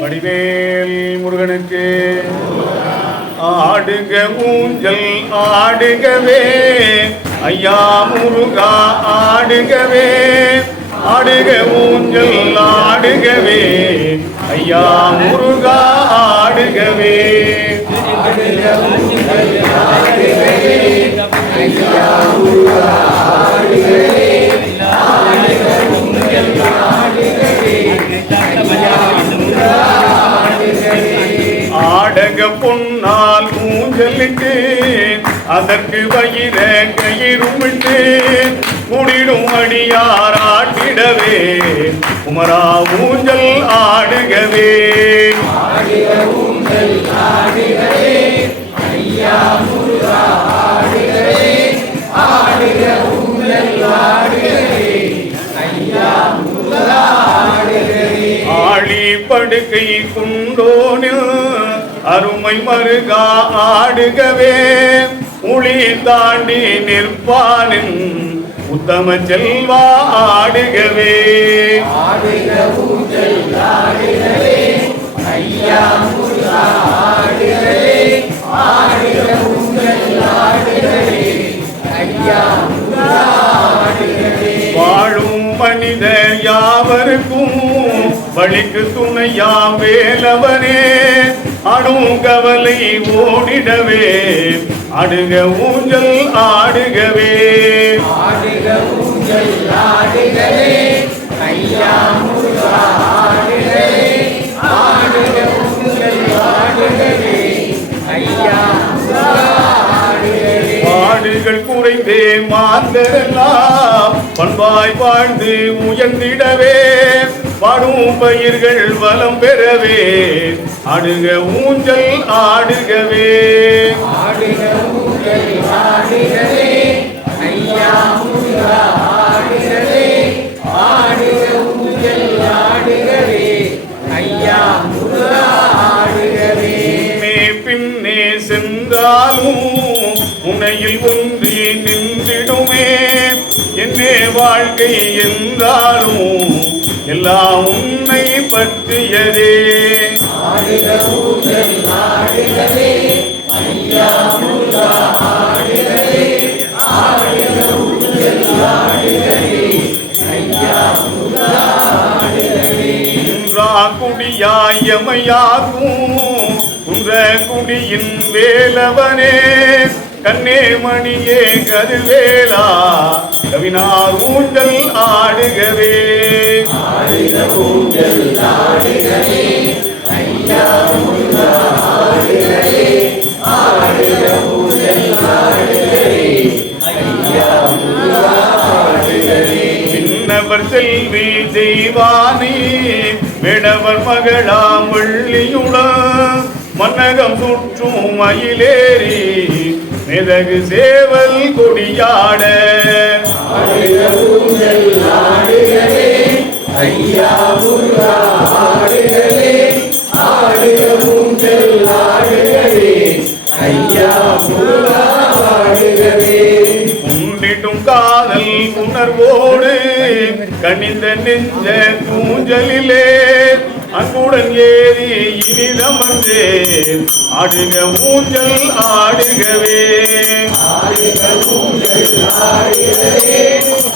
வடிவேல் முருகனுக்கு. ஆடுக ஊஞ்சல் ஆடுகவே ஐயா முருகா ஆடுகவே ஆடுக ஊஞ்சல் ஆடுகவே ஐயா முருகா ஆடுகவே பொன்னால் ஊஞ்சலிட்டு அதற்கு வயிற கயிறுமிட்டு முடிடும் அடியார் ஆட்டிடவே. உமரா ஊஞ்சல் ஆடுகவே. ஆழி படுக்கை குண்டோனில் அருமை மருகா ஆடுகவே உளி தாண்டி நிற்பானின் உத்தம செல்வா ஆடுகவே. வாழும் மனித யாவருக்கும் வழிக்கு துணையா வேலவனே. அடும் கவலை ஓடிடவே. அடுக ஊஞ்சல் ஆடுகவே. பாடுகள் குறைந்தே மாந்தரெல்லாம். பண்பாய் வாழ்ந்து உயர்ந்திடவே. பாடும் பயிர்கள் வளம் பெறவே. அடுக ஊஞ்சல் ஆடுகவே. பின்னே சென்றாலும் உனையில் ஒன்றி நின்றிடுமே. என்னே வாழ்க்கை என்றாலும் எல்லாம் உன்னை பற்றியதே. குடியாயமையாகும். குன்ற குடியின் வேலவனே. கண்ணே மணியே கதிர்வேலா. கவினார் ஊஞ்சல் ஆடுகவே. விண்ணவர் செல்வி தெய்வானே விடவர் மகளாம் வெள்ளியுடன் மன்னகம் சுற்றும் மயிலேறி மிதகு சேவல் கொடியாட. கனிந்த நெஞ்ச கூஞ்சலிலே அன்புடன் ஏறி இனிதமர்ந்தே ஆடுக ஊஞ்சல் ஆடுகவே.